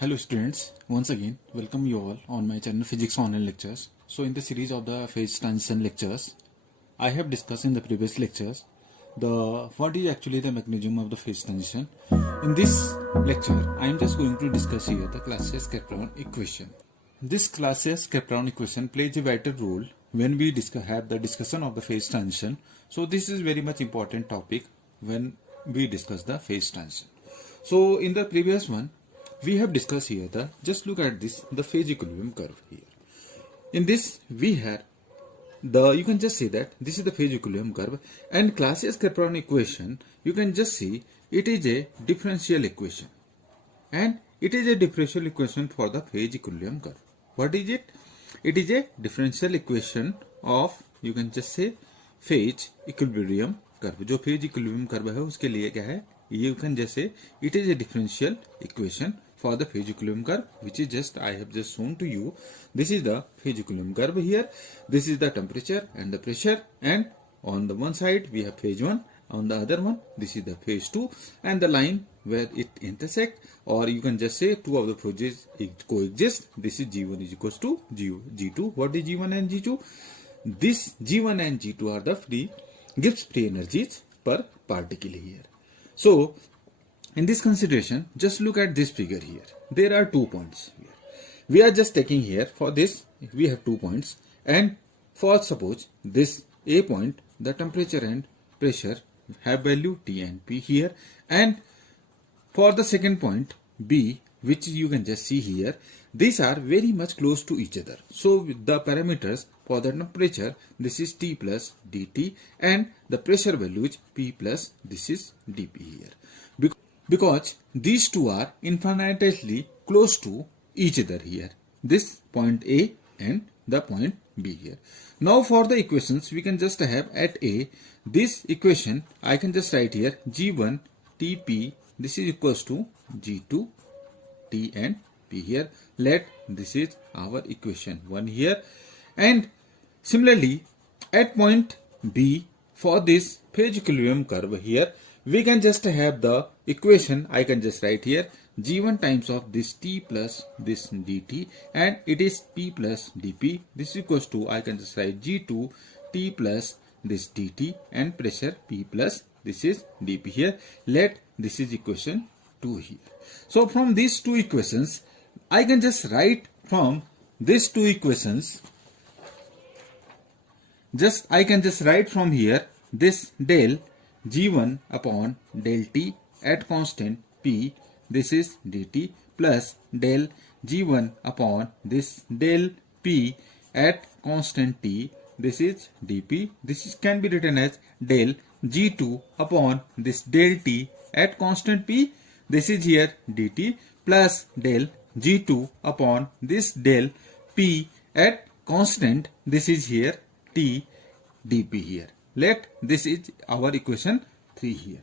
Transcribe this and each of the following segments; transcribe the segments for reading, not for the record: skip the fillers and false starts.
Hello students, once again welcome you all on my channel Physics Online Lectures. So in the series of the phase transition lectures, I have discussed in the previous lectures what is actually the mechanism of the phase transition. In this lecture, I am just going to discuss here the Clausius-Clapeyron equation. This Clausius-Clapeyron equation plays a vital role when we have the discussion of the phase transition. So this is very much important topic when we discuss the phase transition. So in the previous one, we have discussed here just look at this, the phase equilibrium curve here. In this we had you can just say that this is the phase equilibrium curve, and Clausius-Clapeyron equation, you can just see it is a differential equation, and it is a differential equation for the phase equilibrium curve. What is it? It is a differential equation of, you can just say, phase equilibrium curve. जो phase equilibrium curve है उसके लिए क्या है, you can just say it is a differential equation for the phase equilibrium curve, which is I have just shown to you. This is the phase equilibrium curve here. This is the temperature and the pressure, and on the one side we have phase 1, on the other one this is the phase 2, and the line where it intersect, or you can just say two of the phases coexist. This is G1 is equals to G2. What is G1 and G2? This G1 and G2 are the Gibbs free energies per particle here. So in this consideration, just look at this figure here. There are 2 points here. We are just taking here, for this we have 2 points, and for suppose this A point, the temperature and pressure have value T and P here, and for the second point B, which you can just see here, these are very much close to each other. So the parameters for the temperature, this is T plus dt, and the pressure value is P plus this is dP here. Because these two are infinitesimally close to each other here, this point A and the point B here. Now for the equations, we can just have at A, this equation I can just write here G1 Tp, this is equals to G2 T and P here. Let this is our equation 1 here, and similarly at point B, for this phase equilibrium curve here, we can just have the equation I can just write here G1 times of this T plus this dt, and it is P plus dP. This is equals to, I can just write G2 T plus this dt, and pressure P plus this is dP here. Let this is equation 2 here. So from these two equations, I can just write from these two equations, I can just write from here this del G1 upon del T at constant P, this is dt, plus del G1 upon this del P at constant T, this is dP. This can be written as del G2 upon this del T at constant P, this is here dt, plus del G2 upon this del P at constant, this is here T dP here. Let this is our equation 3 here.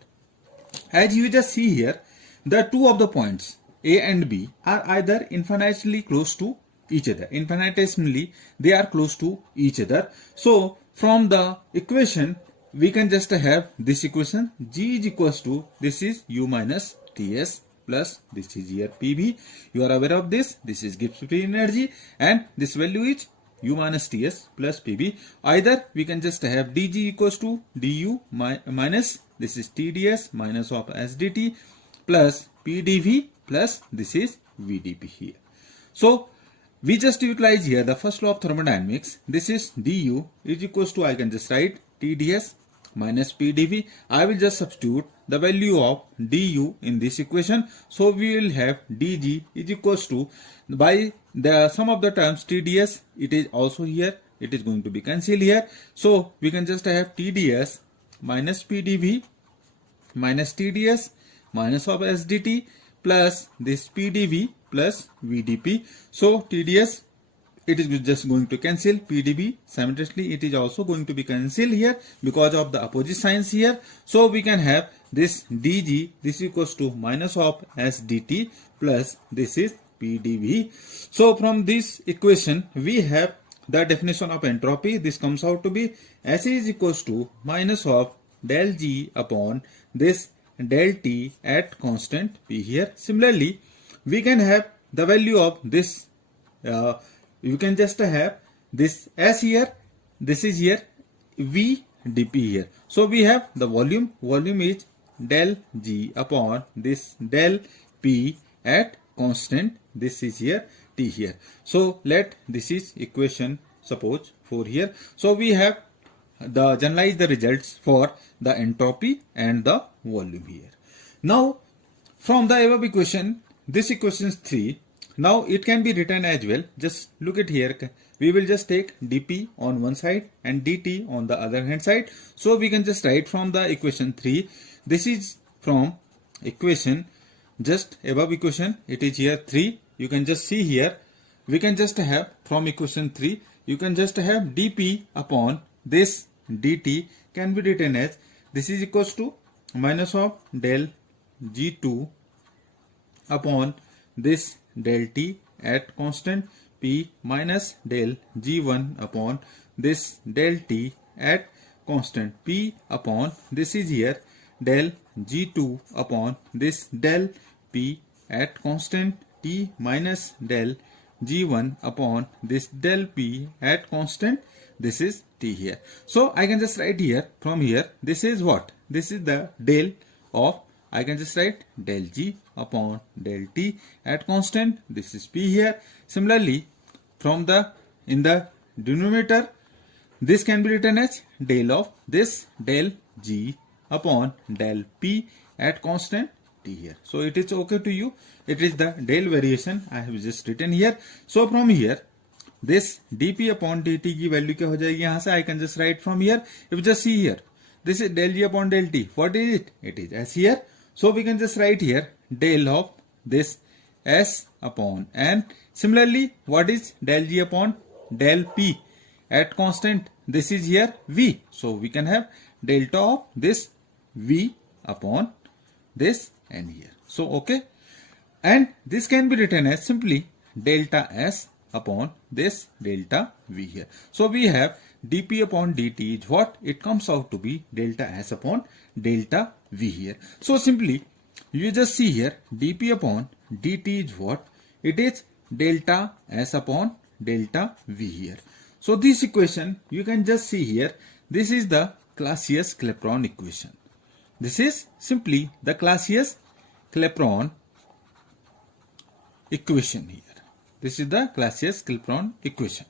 As you just see here, the two of the points A and B are either infinitesimally close to each other. Infinitesimally they are close to each other. So from the equation, we can just have this equation G is equals to, this is U minus Ts plus this is here Pv. You are aware of this. This is Gibbs free energy, and this value is U minus Ts plus Pv. Either we can just have dg equals to du minus this is Tds minus of sdt plus Pdv plus this is Vdp here. So we just utilize here the first law of thermodynamics. This is du is equals to, I can just write Tds minus Pdv. I will just substitute the value of du in this equation. So we will have dg is equals to, by the sum of the terms Tds, it is also here, it is going to be cancelled here. So we can just have Tds minus Pdv minus Tds minus of sdt plus this Pdv plus Vdp. So Tds, it is just going to cancel, Pdv simultaneously it is also going to be cancelled here because of the opposite signs here. So we can have this dg, this equals to minus of sdt plus this is Pdv. So from this equation we have the definition of entropy. This comes out to be S is equals to minus of del G upon this del T at constant P here. Similarly, we can have the value of this, you can just have this S here, this is here, V dp here. So we have the volume is del G upon this del P at constant, this is here T here. So let this is equation suppose 4 here. So we have the generalize the results for the entropy and the volume here. Now from the above equation, this equation is 3. Now it can be written as well. Just look at here. We will just take dp on one side and dt on the other hand side. So we can just write from the equation 3. This is from equation just above equation. It is here 3. You can just see here. We can just have from equation 3. You can just have dp upon this dt can be written as this is equals to minus of del g2 upon this del t at constant p minus del g1 upon this del t at constant p upon this is here del g2 upon this del p at constant t minus del g1 upon this del p at constant, this is t here. So I can just write here from here, this is what? This is the del of, I can just write del g upon del t at constant, this is p here. Similarly from the in the denominator, this can be written as del of this del g upon del p at constant t here. So it is okay to you. It is the del variation I have just written here. So from here this dp upon dt की value क्या हो जाएगी यहाँ से? I can just write from here. If you just see here, this is del g upon del t. What is it? It is s here. So we can just write here del of this s upon n. Similarly, what is del g upon del p at constant? This is here v. So we can have delta of this v upon this n here. So okay, and this can be written as simply delta s upon this delta v here. So we have dp upon dt is what? It comes out to be delta s upon delta v here. So simply you just see here dp upon dt is what? It is delta s upon delta v here. So this equation you can just see here. This is the Clausius-Clapeyron equation. This is simply the Clausius-Clapeyron equation here. This is the Clausius-Clapeyron equation.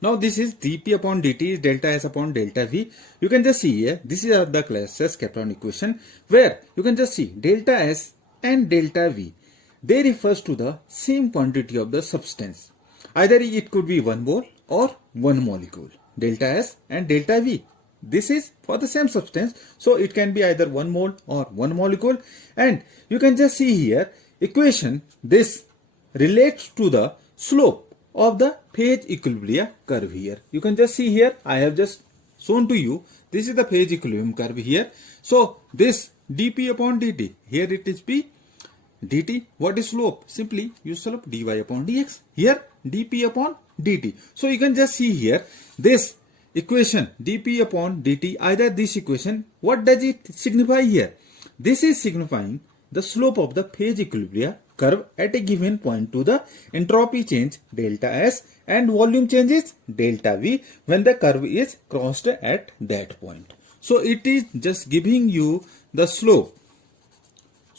Now this is dp upon dt is delta s upon delta v. You can just see here, this is the Clausius-Clapeyron equation where you can just see delta s and delta v. They refers to the same quantity of the substance. Either it could be 1 mole or 1 molecule. Delta s and delta v. This is for the same substance. So it can be either 1 mole or 1 molecule. And you can just see here equation this relates to the slope of the phase equilibrium curve here. You can just see here, I have just shown to you, this is the phase equilibrium curve here. So this dp upon dt, here it is p dt. What is slope? Simply use slope dy upon dx. Here dp upon dt. So you can just see here this equation dp upon dt, either this equation, what does it signify here? This is signifying the slope of the phase equilibrium curve at a given point to the entropy change delta s and volume change is delta v when the curve is crossed at that point. So it is just giving you the slope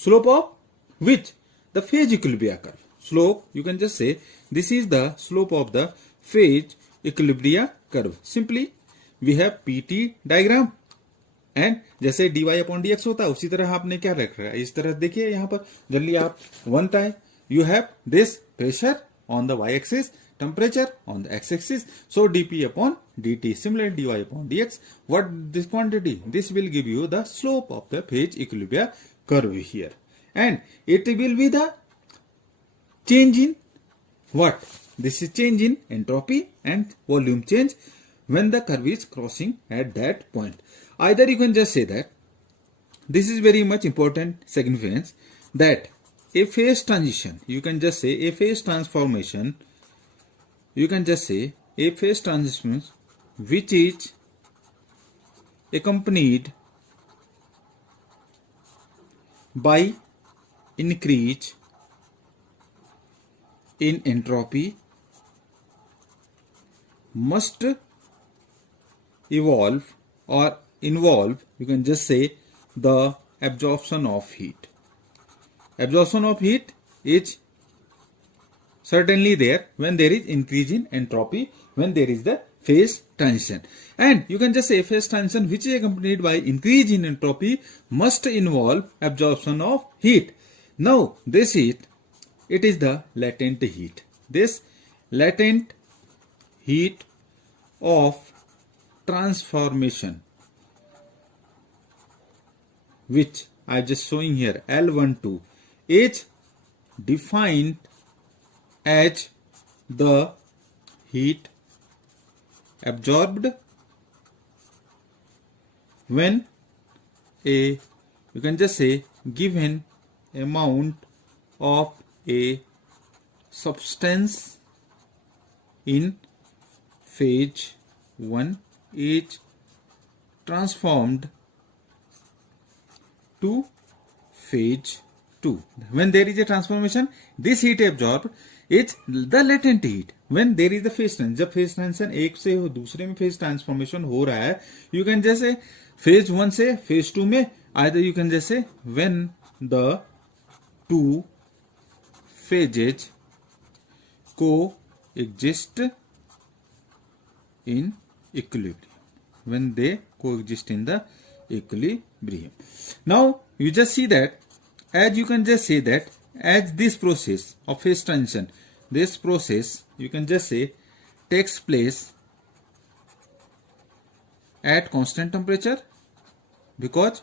of which? The phase equilibrium curve. Slope, you can just say this is the slope of the phase equilibrium curve. Simply we have pt diagram and जैसे dy upon dx होता है उसी तरह आपने क्या रख रखा है, इस तरह देखिए यहाँ पर जल्दी आप वन है, you have this pressure on the y axis, temperature on the x axis. So dp upon dt, similarly dy upon dx, what this quantity? This will give you the slope of the phase equilibrium curve here, and it will be the change in what? This is change in entropy and volume change when the curve is crossing at that point. Either you can just say that this is very much important significance that a phase transition, you can just say a phase transformation, you can just say a phase transition which is accompanied by increase in entropy must evolve or involve, you can just say, the absorption of heat. Absorption of heat is certainly there when there is increase in entropy, when there is the phase transition. And you can just say phase transition which is accompanied by increase in entropy must involve absorption of heat. Now this heat, it is the latent heat. This latent heat of transformation, which I am just showing here, L12, is defined as the heat absorbed when you can just say, given amount of a substance in phase 1 is transformed to phase 2. When there is a transformation, this heat absorbed is the latent heat. When there is the phase transition, जब phase transition एक से दूसरे में phase transformation हो रहा है, you can just say phase 1 से phase 2 में, either you can just say when the two phases coexist in equilibrium. When they coexist in the equilibrium. Now you just see that, as you can just say that, as this process of phase transition, this process you can just say takes place at constant temperature, because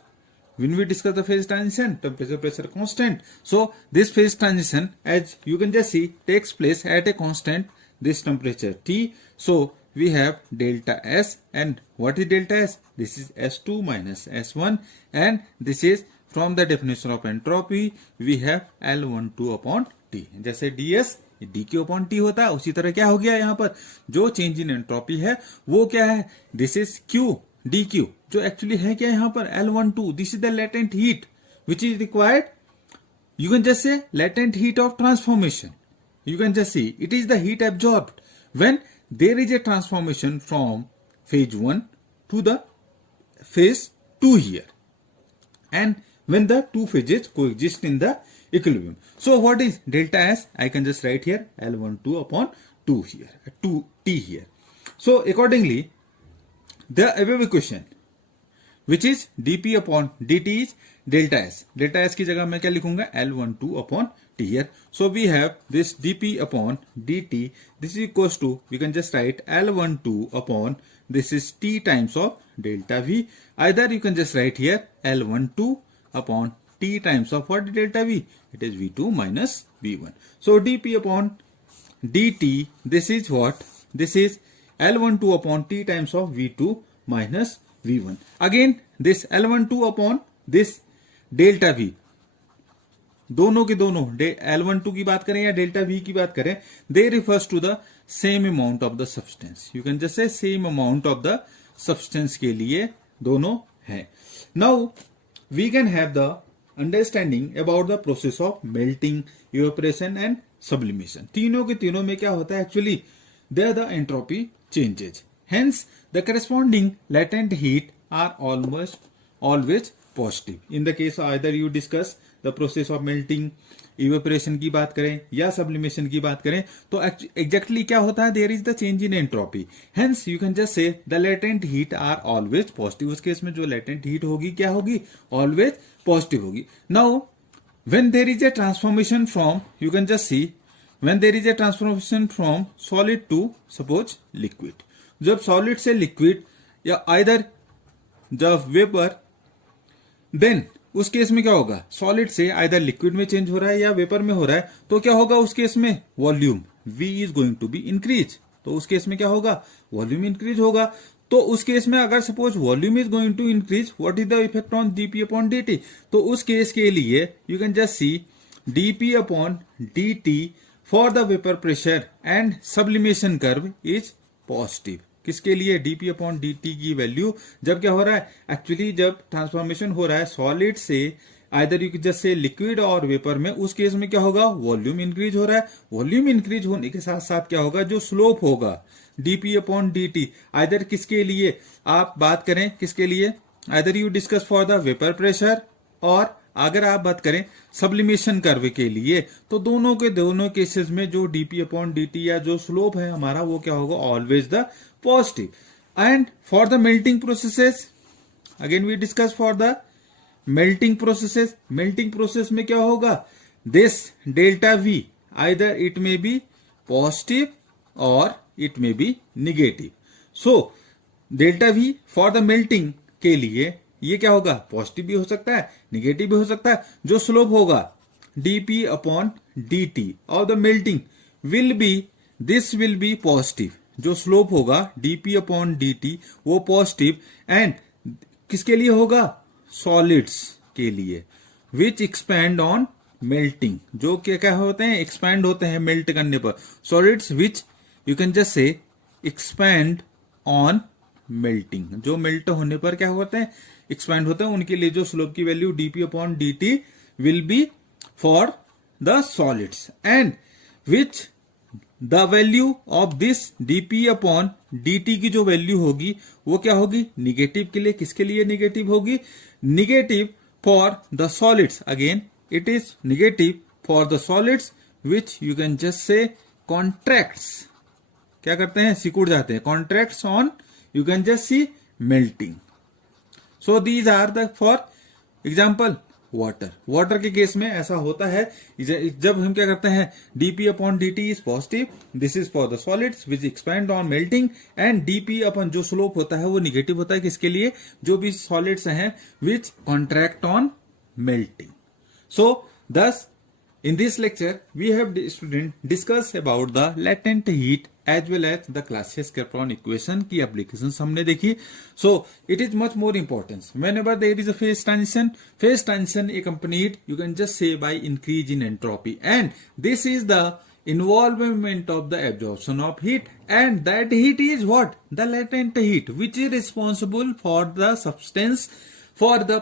when we discuss the phase transition, temperature, pressure constant. So this phase transition, as you can just see, takes place at a constant this temperature T. So we have delta S, and what is delta S? This is S2 minus S1, and this is from the definition of entropy we have L12 upon T. जैसे ds dq upon T होता है, उसी तरह क्या हो गया यहाँ पर जो चेंज इन एंट्रोपी है वो क्या है, दिस इज Q dq, जो एक्चुअली है क्या यहाँ पर L12, this is the latent heat which is required, you can just say latent heat of transformation. You can just see it is the heat absorbed when there is a transformation from phase 1 to the phase 2 here, and when the two phases coexist in the equilibrium. So what is delta S? I can just write here L12 upon 2 here, 2T here. So accordingly, the above equation, which is dp upon dt is delta S. Delta S की जगह मैं क्या लिखूंगा, L12 upon T here. So we have this dp upon dt. This is equals to, we can just write L12 upon, this is T times of delta V. Either you can just write here L12 upon T times of what, delta V? It is V2 minus V1. So dp upon dt, this is what? This is L12 upon T times of V2 minus V1. Again, this L12 upon this delta V, दोनों के दोनों L12 की बात करें या delta V की बात करें, they refers to the same amount of the substance. You can just say same amount of the substance के लिए दोनों हैं. Now we can have the understanding about the process of melting, evaporation and sublimation. तीनों के तीनों में क्या होता है actually, there the entropy changes. Hence the corresponding latent heat are almost always positive. In the case either you discuss the process of melting, evaporation की बात करें या sublimation की बात करें, तो exactly क्या होता है, there is the change in entropy. Hence you can just say the latent heat are always positive. उस केस में जो latent heat होगी क्या होगी, always positive होगी. Now when there is a transformation from, you can just see, when there is a transformation from solid to suppose liquid, जब solid से liquid या either जब vapor, then उस केस में क्या होगा, सॉलिड से आइदर लिक्विड में चेंज हो रहा है या वेपर में हो रहा है, तो क्या होगा उस केस में, volume V is going to be increase. तो उस केस में क्या होगा, वॉल्यूम इंक्रीज होगा. तो उस केस में अगर suppose volume is going to increase, what is the effect on dp upon dt. तो उस केस के लिए you can just see dp upon dt for the vapour pressure and sublimation curve is positive. किसके लिए, dp upon dt की value जब क्या हो रहा है, एक्चुअली जब ट्रांसफॉर्मेशन हो रहा है सॉलिड से either you just say liquid और वेपर में, उस केस में क्या होगा, वॉल्यूम इंक्रीज हो रहा है। वॉल्यूम इंक्रीज होने के साथ साथ क्या होगा, जो स्लोप होगा dp अपॉन dt, आइदर किसके लिए आप बात करें, किसके लिए, either you discuss for the vapour pressure, और अगर आप बात करें सब्लिमेशन कर्व के लिए, तो दोनों के दोनों केसेस में जो dp अपॉन dt या जो स्लोप है हमारा, वो क्या होगा, always the positive. And for the melting processes, again we discuss for the melting processes, melting process में क्या होगा, this delta v either it may be positive और it may be negative. So delta v for the melting के लिए ये क्या होगा, positive भी हो सकता है, निगेटिव भी हो सकता है। जो स्लोप होगा dp upon dt of the melting will be, this will be positive. जो स्लोप होगा dp अपॉन dt वो पॉजिटिव, एंड किसके लिए होगा, सॉलिड्स के लिए, विच एक्सपैंड ऑन मेल्टिंग, जो क्या क्या होते हैं, एक्सपैंड होते हैं मेल्ट करने पर। Solids which you can just से एक्सपैंड ऑन मेल्टिंग, जो मेल्ट होने पर क्या होते हैं, एक्सपैंड होते हैं, उनके लिए जो स्लोप की value dp upon dt will be for the solids, and which the value of this dp upon dt की जो वैल्यू होगी वो क्या होगी, निगेटिव के लिए, किसके लिए निगेटिव होगी, negative for the solids. Again it is negative for the solids which you can just say contracts, क्या करते हैं, सिकुड़ जाते हैं, contracts on you can just see melting. So these are the for example water, water के case में ऐसा होता है, जब हम क्या करते हैं, dp upon dt is positive, this is for the solids which expand on melting, and dp upon जो स्लोप होता है वो निगेटिव होता है, किसके लिए, जो भी सॉलिड्स हैं which contract on melting. So thus in this lecture we have discussed about the latent heat as well as the Clausius-Clapeyron equation की applications हमने देखी। So it is much more important whenever there is a phase transition accompanied, you can just say, by increase in entropy, and this is the involvement of the absorption of heat, and that heat is what, the latent heat, which is responsible for the substance, for the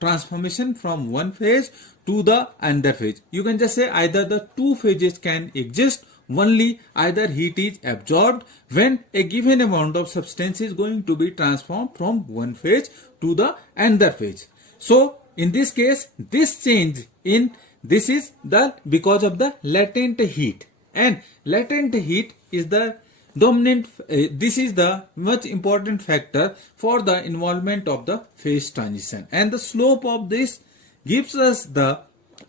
transformation from one phase to the another phase. You can just say either the two phases can exist, only either heat is absorbed when a given amount of substance is going to be transformed from one phase to the another phase. So in this case, this change in this is the because of the latent heat, and latent heat is the dominant, this is the much important factor for the involvement of the phase transition, and the slope of this gives us the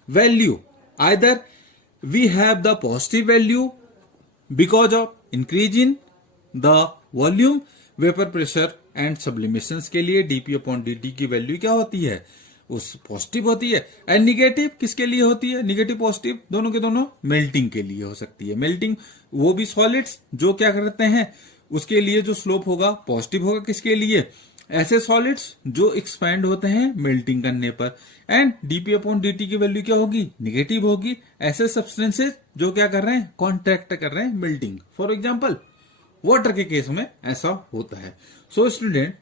value, either we have the positive value because of increase in the volume, vapor pressure and sublimations के लिए dp upon dt की value क्या होती है, उस positive होती है, and negative किसके लिए होती है, निगेटिव पॉजिटिव दोनों के दोनों मेल्टिंग के लिए हो सकती है। मेल्टिंग वो भी सॉलिड्स जो क्या करते हैं, उसके लिए जो स्लोप होगा पॉजिटिव होगा, किसके लिए, ऐसे सॉलिड्स जो एक्सपैंड होते हैं मेल्टिंग करने पर, एंड dp अपॉन dt की वैल्यू क्या होगी, निगेटिव होगी, ऐसे सब्सटेंसेस जो क्या कर रहे हैं, कॉन्ट्रैक्ट कर रहे हैं मेल्टिंग। फॉर एग्जाम्पल वाटर के केस में ऐसा होता है। So student,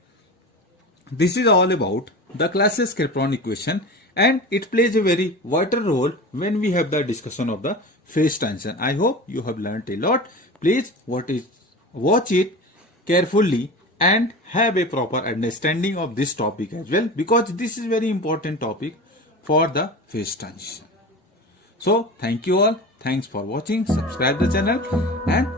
this is all about the Clausius-Clapeyron equation, and it plays a very vital role when we have the discussion of the phase transition. I hope you have learnt a lot. Please watch it carefully and have a proper understanding of this topic as well, because this is very important topic for the phase transition. So thank you all. Thanks for watching. Subscribe the channel and